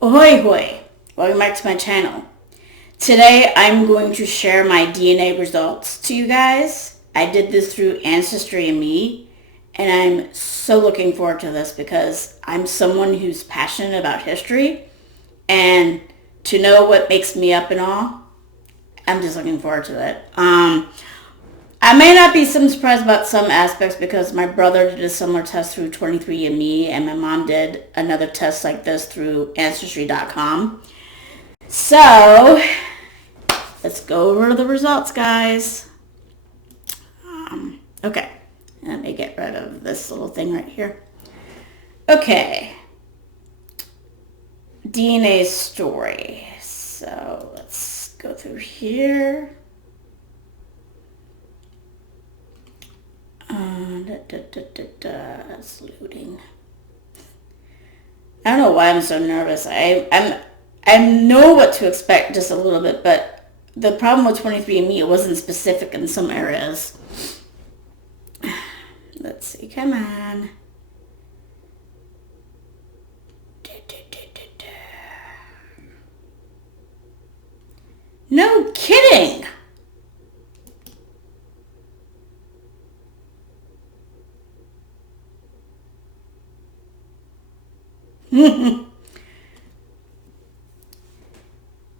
Ahoy hoy! Welcome back to my channel. Today I'm going to share my DNA results to you guys. I did this through Ancestry and Me, and I'm so looking forward to this because I'm someone who's passionate about history, and to know what makes me up and all, I'm just looking forward to it. I may not be some surprised about some aspects because my brother did a similar test through 23andMe and my mom did another test like this through Ancestry.com. So, let's go over the results, guys. Okay, let me get rid of this little thing right here. Okay, DNA story. So, let's go through here. It's loading. I don't know why I'm so nervous. I know what to expect just a little bit, but the problem with 23andMe, it wasn't specific in some areas. Let's see, come on. No kidding!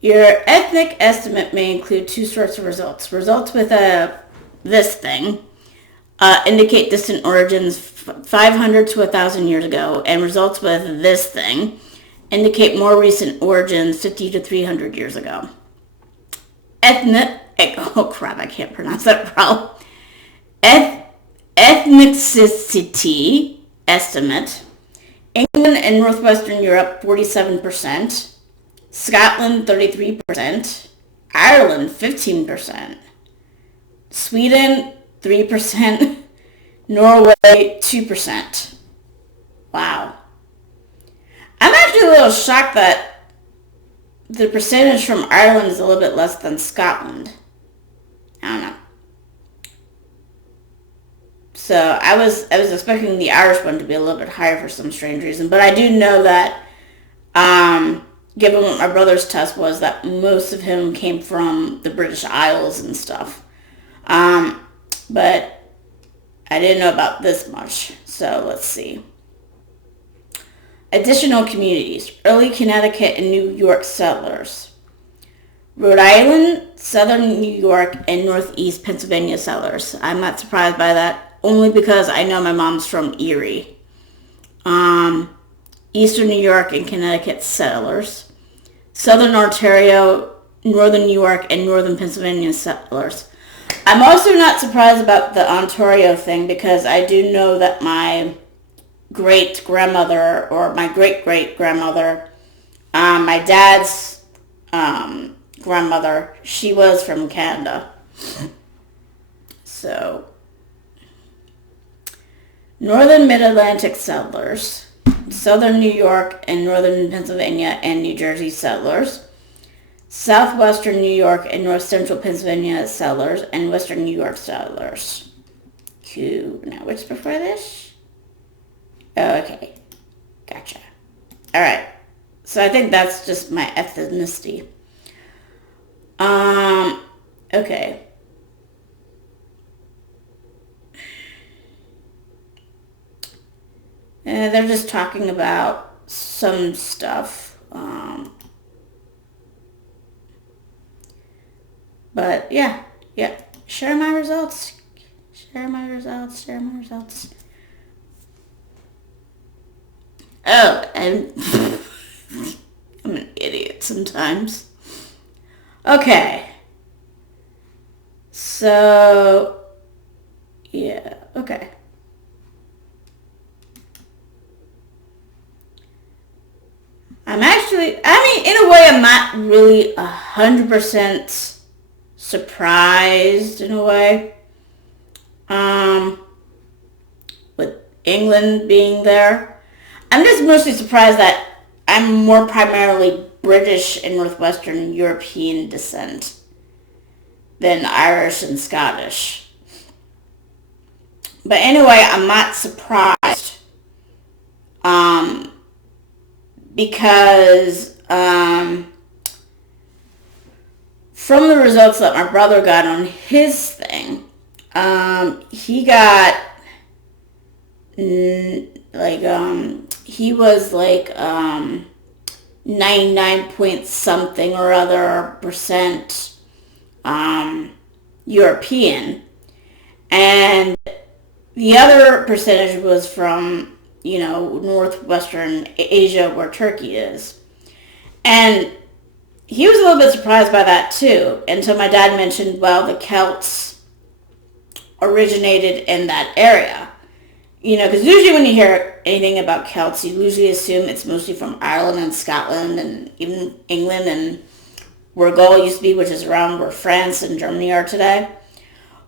Your ethnic estimate may include two sorts of results. Results with this thing indicate distant origins 500 to 1,000 years ago, and results with this thing indicate more recent origins 50 to 300 years ago. Oh crap, I can't pronounce that well. Ethnicity estimate. England and Northwestern Europe, 47%. Scotland, 33%. Ireland, 15%. Sweden, 3%. Norway, 2%. Wow. I'm actually a little shocked that the percentage from Ireland is a little bit less than Scotland. I don't know. So I was expecting the Irish one to be a little bit higher for some strange reason, but I do know that, given what my brother's test was, that most of him came from the British Isles and stuff. But I didn't know about this much. So let's see. Additional communities: early Connecticut and New York settlers. Rhode Island, Southern New York, and Northeast Pennsylvania settlers. I'm not surprised by that, only because I know my mom's from Erie. Eastern New York and Connecticut settlers. Southern Ontario, Northern New York, and Northern Pennsylvania settlers. I'm also not surprised about the Ontario thing because I do know that my great-grandmother, or my great-great-grandmother, my dad's grandmother, she was from Canada. So, Northern Mid-Atlantic settlers, Southern New York and Northern Pennsylvania and New Jersey settlers, Southwestern New York and North Central Pennsylvania settlers, and Western New York settlers. Cool. Now, what's before this? Oh, okay. Gotcha. All right. So I think that's just my ethnicity. Okay. They're just talking about some stuff. But yeah. Share my results. Share my results. Oh, and I'm an idiot sometimes. Okay. So, yeah, okay. In a way, I'm not really 100% surprised in a way. With England being there. I'm just mostly surprised that I'm more primarily British and Northwestern European descent than Irish and Scottish. But anyway, I'm not surprised because from the results that my brother got on his thing, he got he was 99 point something or other percent European, and the other percentage was from northwestern Asia, where Turkey is. And he was a little bit surprised by that too. And so my dad mentioned, well, the Celts originated in that area. Because usually when you hear anything about Celts, you usually assume it's mostly from Ireland and Scotland and even England and where Gaul used to be, which is around where France and Germany are today.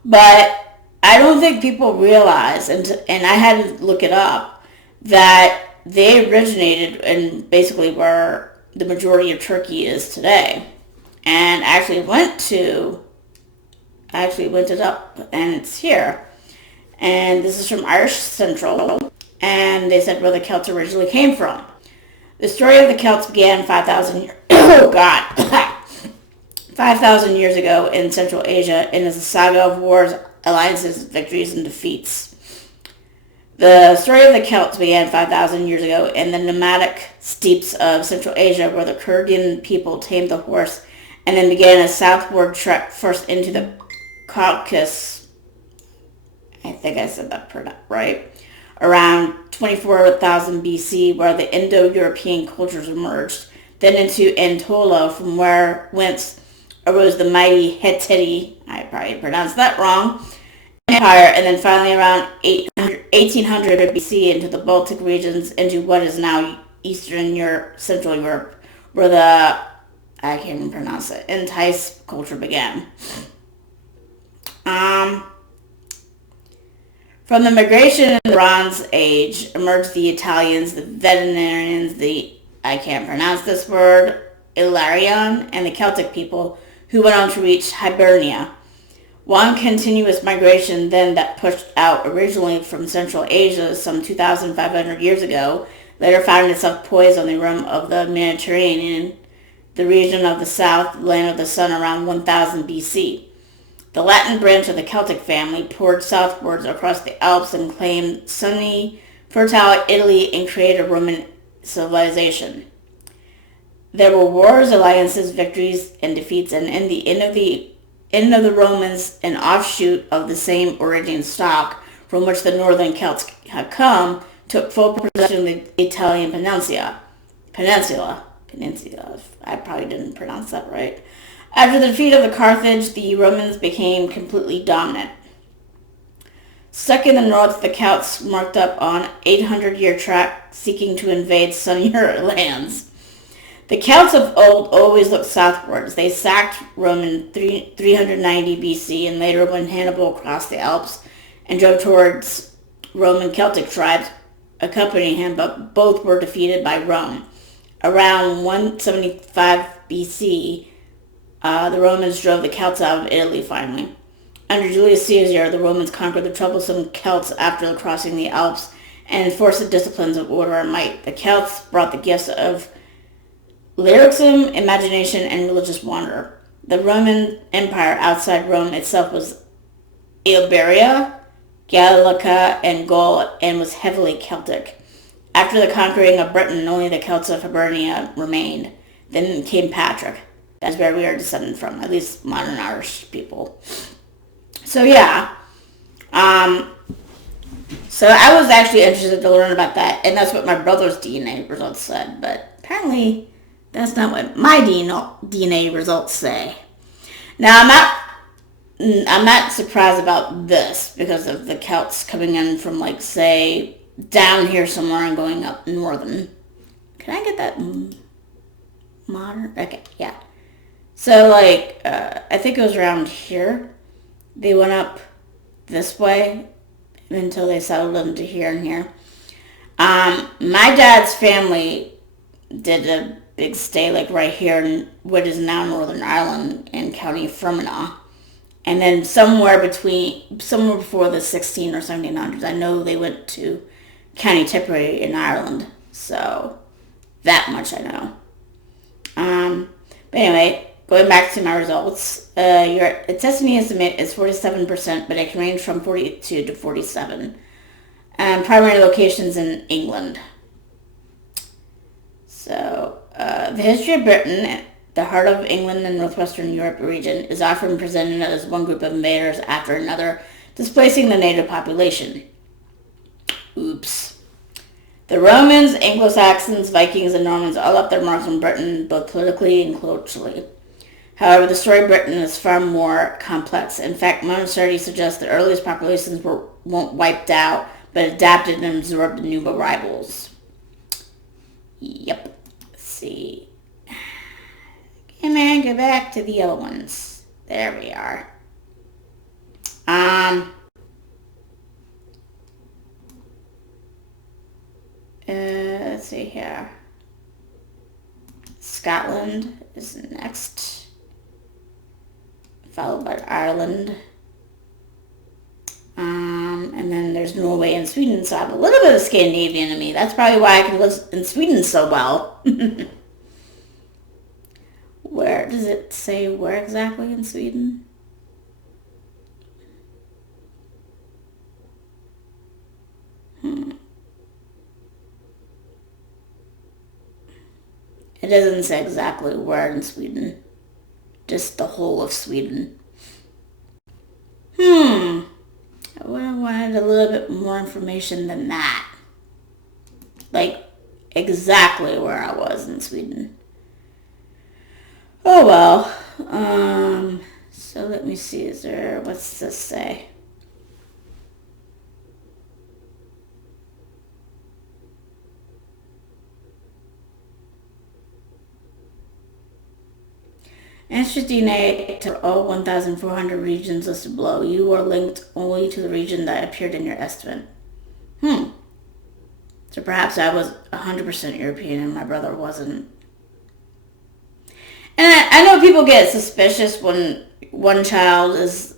But I don't think people realize, and I had to look it up, that they originated in basically where the majority of Turkey is today. And I actually looked it up, and it's here. And this is from Irish Central, and they said where the Celts originally came from. The story of the Celts began 5,000 years. Oh God. 5,000 years ago in Central Asia, and is a saga of wars, alliances, victories, and defeats. The story of the Celts began 5,000 years ago in the nomadic steppes of Central Asia, where the Kurgan people tamed the horse and then began a southward trek first into the Caucasus. I think I said that right. Around 24,000 BC, where the Indo-European cultures emerged, then into Anatolia, from whence arose the mighty Hittite, I probably pronounced that wrong, empire, and then finally around 1800 BC into the Baltic regions, into what is now Eastern Europe, Central Europe, where the, I can't even pronounce it, Entice culture began. From the migration in the Bronze Age emerged the Italians, the veterinarians, I can't pronounce this word, Illyrian, and the Celtic people, who went on to reach Hibernia. One continuous migration then that pushed out originally from Central Asia some 2,500 years ago, later found itself poised on the rim of the Mediterranean, the region of the south, land of the sun, around 1000 BC. The Latin branch of the Celtic family poured southwards across the Alps and claimed sunny, fertile Italy and created a Roman civilization. There were wars, alliances, victories, and defeats, and in the end of the Romans, an offshoot of the same origin stock from which the northern Celts had come, took full possession of the Italian peninsula. I probably didn't pronounce that right. After the defeat of the Carthage, the Romans became completely dominant. Stuck in the north, the Celts marked up on 800-year track seeking to invade sunnier lands. The Celts of old always looked southwards. They sacked Rome in 390 BC, and later when Hannibal crossed the Alps and drove towards Roman Celtic tribes accompanying him, but both were defeated by Rome. Around 175 BC, the Romans drove the Celts out of Italy finally. Under Julius Caesar, the Romans conquered the troublesome Celts after crossing the Alps and enforced the disciplines of order and might. The Celts brought the gifts of lyricism, imagination, and religious wonder. The Roman Empire outside Rome itself was Iberia, Gallica, and Gaul, and was heavily Celtic. After the conquering of Britain, only the Celts of Hibernia remained. Then came Patrick. That's where we are descended from, at least modern Irish people. So yeah, so I was actually interested to learn about that, and that's what my brother's DNA results said, but apparently that's not what my DNA results say. Now I'm not surprised about this because of the Celts coming in from say down here somewhere and going up northern. Can I get that modern? Okay, yeah. So I think it was around here. They went up this way until they settled into here and here. My dad's family did a big stay right here in what is now Northern Ireland in County Fermanagh. And then somewhere before the 16 or 1700s, I know they went to County Tipperary in Ireland. So That much I know. But anyway, going back to my results, your ethnicity estimate is 47%, but it can range from 42 to 47. Primary locations in England. So, the history of Britain, the heart of England and northwestern Europe region, is often presented as one group of invaders after another, displacing the native population. Oops. The Romans, Anglo-Saxons, Vikings, and Normans all left their marks on Britain, both politically and culturally. However, the story of Britain is far more complex. In fact, modern studies suggest the earliest populations weren't wiped out, but adapted and absorbed new arrivals. Yep. Let's see. Come on, go back to the yellow ones. There we are. Let's see here. Scotland is next, followed by Ireland. And then there's Norway and Sweden, so I have a little bit of Scandinavian in me. That's probably why I can live in Sweden so well. Where does it say where exactly in Sweden? It doesn't say exactly where in Sweden. Just the whole of Sweden. I would have wanted a little bit more information than that. Like, exactly where I was in Sweden. Oh well. So let me see, what's this say? Answer DNA to all 1,400 regions listed below. You are linked only to the region that appeared in your estimate. So perhaps I was 100% European and my brother wasn't. And I know people get suspicious when one child is,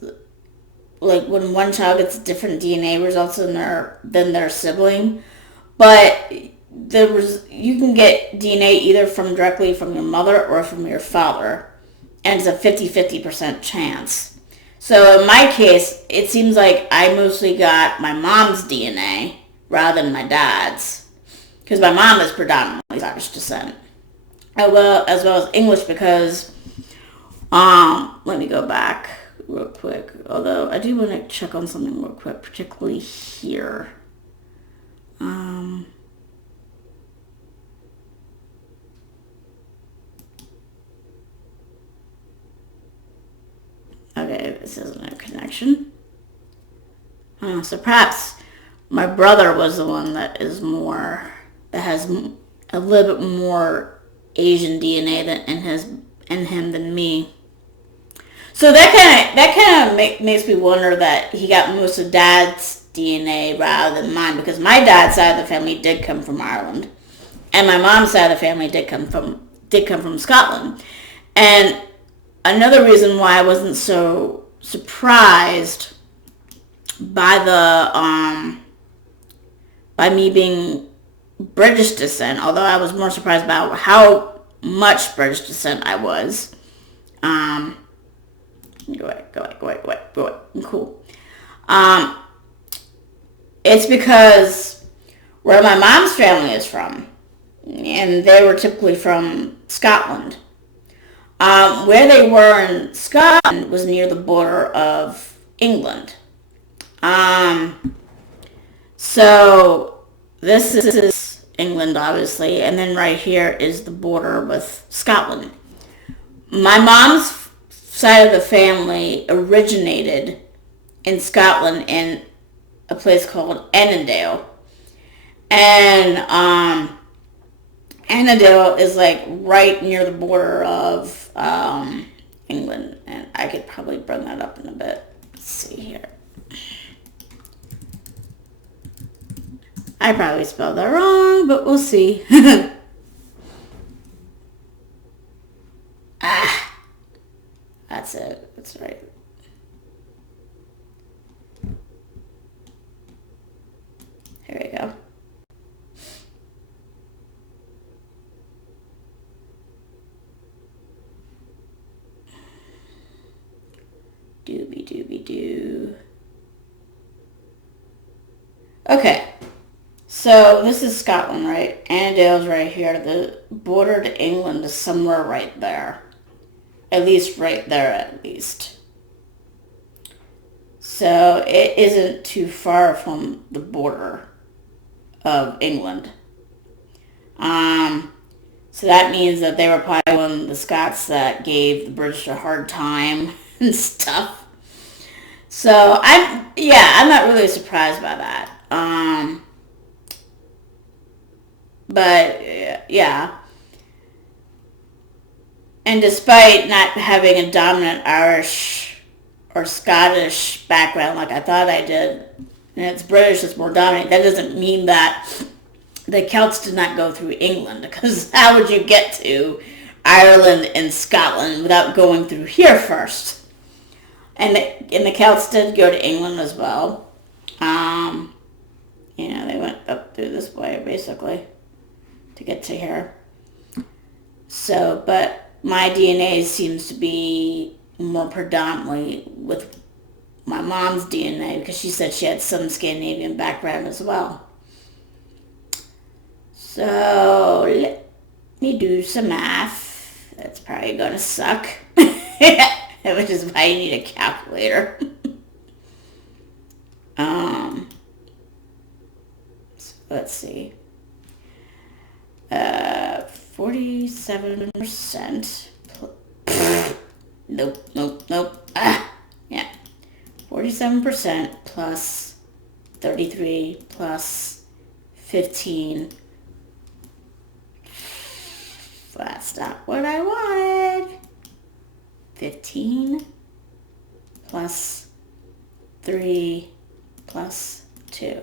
like, when one child gets different DNA results than their sibling. But you can get DNA either directly from your mother or from your father. And it's a 50% chance. So in my case, it seems like I mostly got my mom's DNA rather than my dad's. Because my mom is predominantly Scottish descent. As well as English because, let me go back real quick. Although I do want to check on something real quick, particularly here. Okay, this isn't a connection. So perhaps my brother was the one that has a little bit more Asian DNA in him than me. So that kind of makes me wonder that he got most of Dad's DNA rather than mine, because my dad's side of the family did come from Ireland, and my mom's side of the family did come from Scotland. And another reason why I wasn't so surprised by by me being British descent, although I was more surprised about how much British descent I was. Go away. Cool. It's because where my mom's family is from, and they were typically from Scotland. Where they were in Scotland was near the border of England. So this is England, obviously, and then right here is the border with Scotland. My mom's side of the family originated in Scotland in a place called Annandale. And Annandale is like right near the border of England, and I could probably bring that up in a bit. Let's see here. I probably spelled that wrong, but we'll see. That's it. That's right. Here we go. do... Okay. So this is Scotland, right? Annandale's right here. The border to England is somewhere right there. At least right there, at least. So it isn't too far from the border of England. So that means that they were probably one of the Scots that gave the British a hard time and stuff. So I'm not really surprised by that. But yeah. And despite not having a dominant Irish or Scottish background like I thought I did, and it's British that's more dominant, that doesn't mean that the Celts did not go through England, because how would you get to Ireland and Scotland without going through here first? And the Celts did go to England as well. They went up through this way, basically, to get to here. So, but my DNA seems to be more predominantly with my mom's DNA, because she said she had some Scandinavian background as well. So, let me do some math. That's probably going to suck. Which is why you need a calculator. So let's see. 47%. Nope. Yeah. 47% plus 33 plus 15. That's not what I wanted. 15 plus 3 plus 2.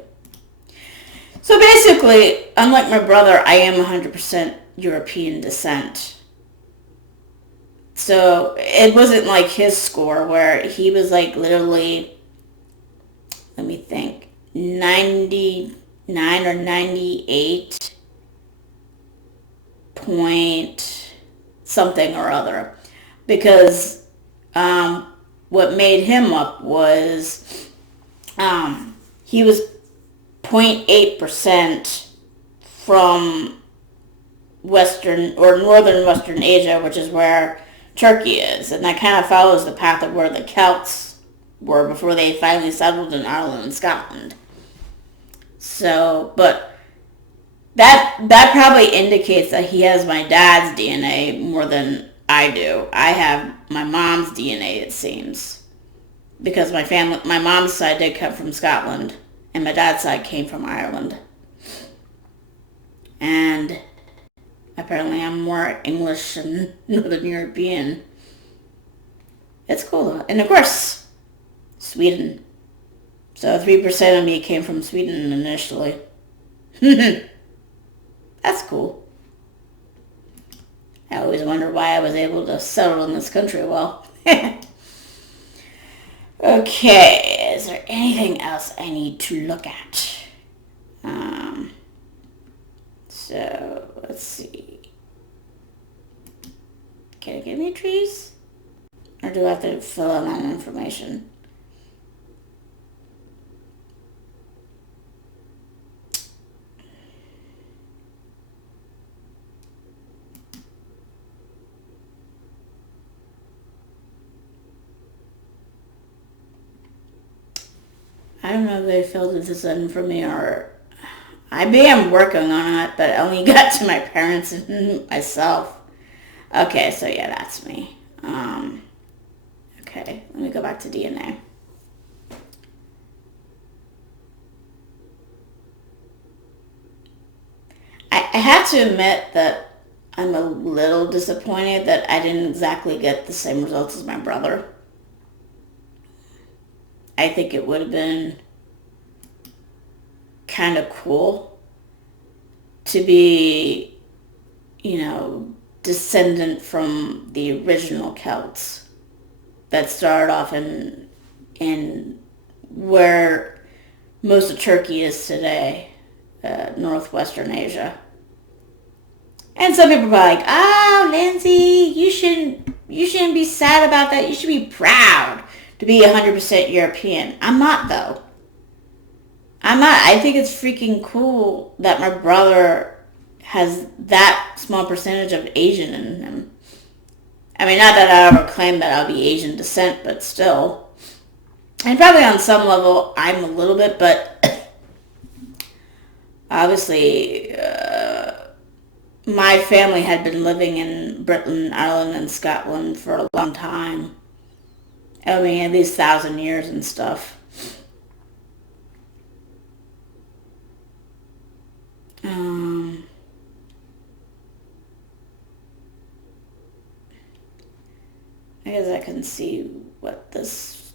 So basically, unlike my brother, I am 100% European descent. So it wasn't like his score where he was like literally, let me think, 99 or 98 point something or other. Because what made him up was he was 0.8% from Western or Northern Western Asia, which is where Turkey is. And that kind of follows the path of where the Celts were before they finally settled in Ireland and Scotland. So, but that probably indicates that he has my dad's DNA more than I do. I have my mom's DNA, it seems, because my mom's side did come from Scotland, and my dad's side came from Ireland. And apparently I'm more English and Northern European. It's cool though. And of course, Sweden. So 3% of me came from Sweden initially. That's cool. I always wonder why I was able to settle in this country well. Okay, is there anything else I need to look at? So, let's see. Can it give me trees? Or do I have to fill in that information? I don't know if they filled this in for me, or I am working on it, but I only got to my parents and myself. Okay, so yeah, that's me. Okay, let me go back to DNA. I have to admit that I'm a little disappointed that I didn't exactly get the same results as my brother. I think it would have been kind of cool to be, descendant from the original Celts that started off in where most of Turkey is today, northwestern Asia. And some people are like, "Oh, Lindsay, you shouldn't be sad about that. You should be proud." to be 100% European. I'm not, though. I'm not. I think it's freaking cool that my brother has that small percentage of Asian in him. I mean, not that I ever claim that I'll be Asian descent, but still. And probably on some level, I'm a little bit, but obviously, my family had been living in Britain, Ireland, and Scotland for a long time. I mean, at least 1,000 years and stuff. I guess I can see what this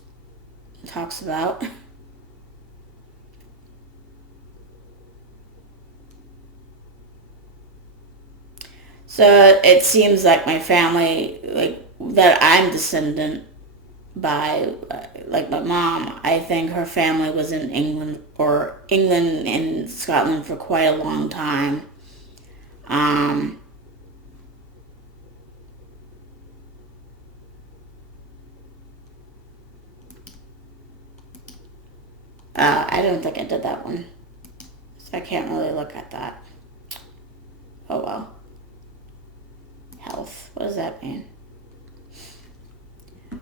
talks about. So it seems like my family, like that I'm descendant by, like my mom, I think her family was in England and Scotland for quite a long time. Um, I don't think I did that one, so I can't really look at that. Oh well. Health. What does that mean?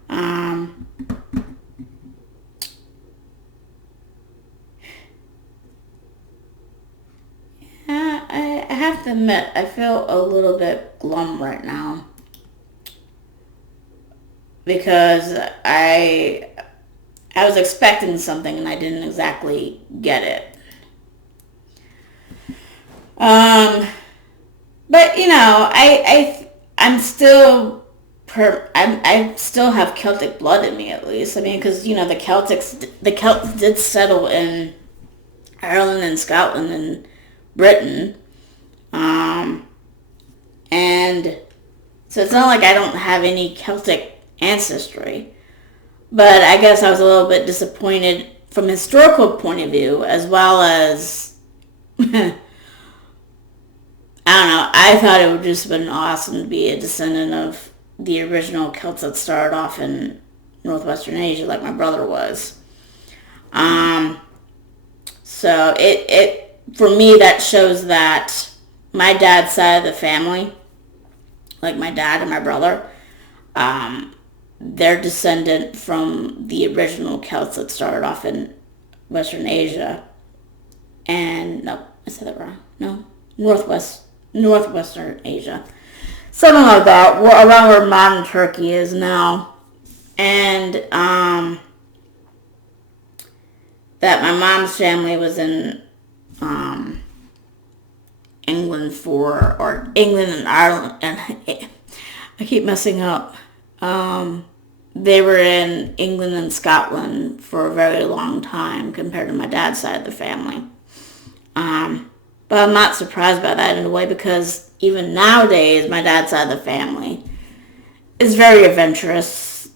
Um, yeah, I have to admit, I feel a little bit glum right now because I was expecting something and I didn't exactly get it. Um, but I'm still I still have Celtic blood in me at least. I mean, because the Celts did settle in Ireland and Scotland and Britain, um, and so it's not like I don't have any Celtic ancestry. But I guess I was a little bit disappointed from a historical point of view, as well as I don't know. I thought it would just have been awesome to be a descendant of the original Celts that started off in northwestern Asia, like my brother was. Um, so it for me that shows that my dad's side of the family, like my dad and my brother, um, they're descendant from the original Celts that started off in Western Asia. And no, I said that wrong. No, northwestern Asia, something like that, around where modern Turkey is now. And that my mom's family was in um, England and Ireland, and I keep messing up. Um, they were in England and Scotland for a very long time compared to my dad's side of the family. But I'm not surprised by that in a way because even nowadays, my dad's side of the family is very adventurous.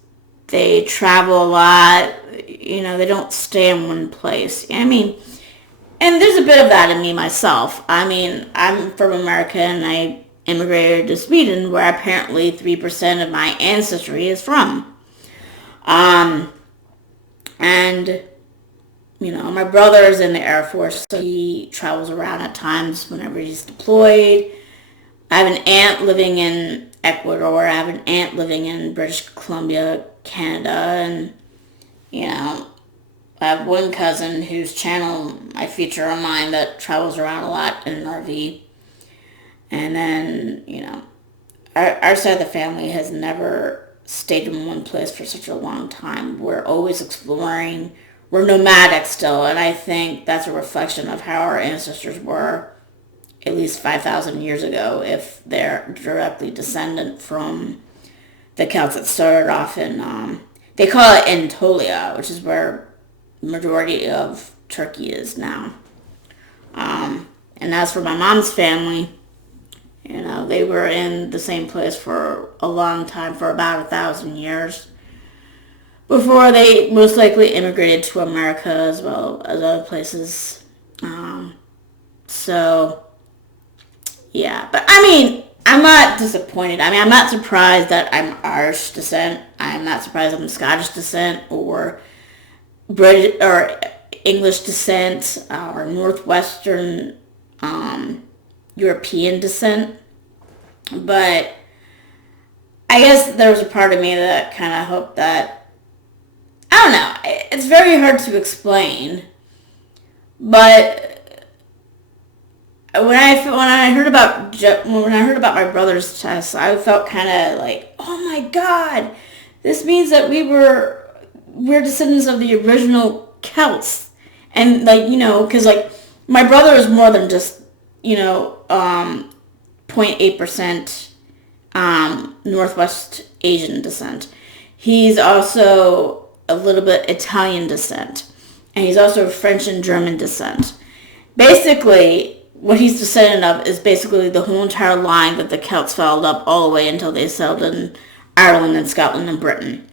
They travel a lot. They don't stay in one place. I mean, and there's a bit of that in me myself. I mean, I'm from America and I immigrated to Sweden where apparently 3% of my ancestry is from. Um, and my brother's in the Air Force, so he travels around at times whenever he's deployed. I have an aunt living in Ecuador. I have an aunt living in British Columbia, Canada, and, I have one cousin whose channel I feature on mine that travels around a lot in an RV. And then, our side of the family has never stayed in one place for such a long time. We're always exploring. We're nomadic still, and I think that's a reflection of how our ancestors were at least 5,000 years ago, if they're directly descendant from the Celts that started off in, they call it Anatolia, which is where the majority of Turkey is now. And as for my mom's family, they were in the same place for a long time, for about 1,000 years, before they most likely immigrated to America as well as other places. So, yeah. But, I mean, I'm not disappointed. I mean, I'm not surprised that I'm Irish descent. I'm not surprised I'm Scottish descent or British or English descent or Northwestern European descent. But I guess there was a part of me that kind of hoped that, I don't know, it's very hard to explain. But when I heard about my brother's test, I felt kind of like, oh my God, this means that we're descendants of the original Celts, and like, because like my brother is more than just 0.8% Northwest Asian descent. He's also a little bit Italian descent, and he's also French and German descent. Basically, what he's descendant of is basically the whole entire line that the Celts followed up all the way until they settled in Ireland and Scotland and Britain.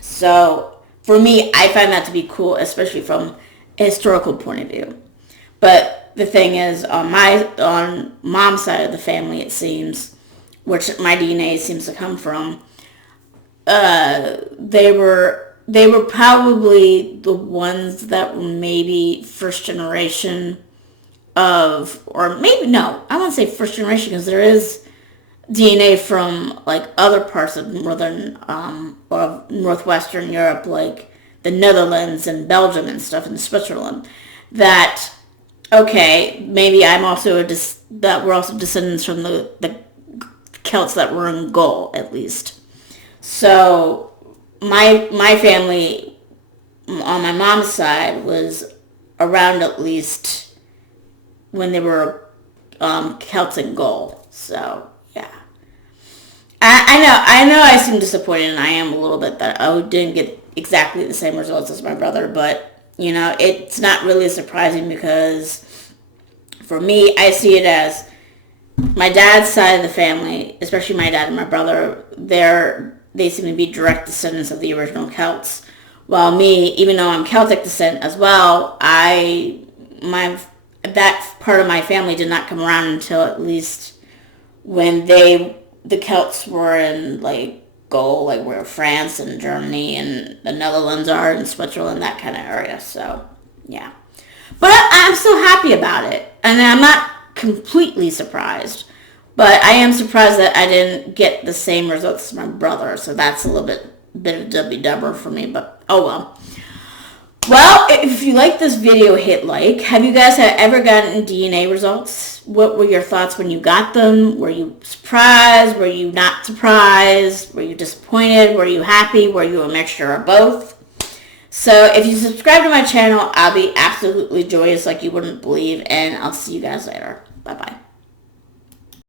So for me, I find that to be cool, especially from a historical point of view. But the thing is, on mom's side of the family, it seems, which my DNA seems to come from, they were probably the ones that were maybe first generation of, or maybe no, I won't say first generation because there is DNA from like other parts of northern or northwestern Europe, like the Netherlands and Belgium and stuff, and Switzerland. That okay, maybe I'm also that we're also descendants from the Celts that were in Gaul at least. So my family on my mom's side was around at least when they were Celts in Gaul. So yeah, I know I seem disappointed, and I am a little bit that I didn't get exactly the same results as my brother, but it's not really surprising because for me, I see it as my dad's side of the family, especially my dad and my brother, they seem to be direct descendants of the original Celts. While me, even though I'm Celtic descent as well, that part of my family did not come around until at least when the Celts were in like Gaul, like where France and Germany and the Netherlands are, and Switzerland, that kind of area. So yeah, but I'm still happy about it, and I'm not completely surprised, but I am surprised that I didn't get the same results as my brother. So that's a little bit of dubby-dubber for me, but oh well. Well, if you like this video, hit like. Have you guys ever gotten DNA results? What were your thoughts when you got them? Were you surprised? Were you not surprised? Were you disappointed? Were you happy? Were you a mixture of both? So if you subscribe to my channel, I'll be absolutely joyous like you wouldn't believe, and I'll see you guys later. Bye-bye.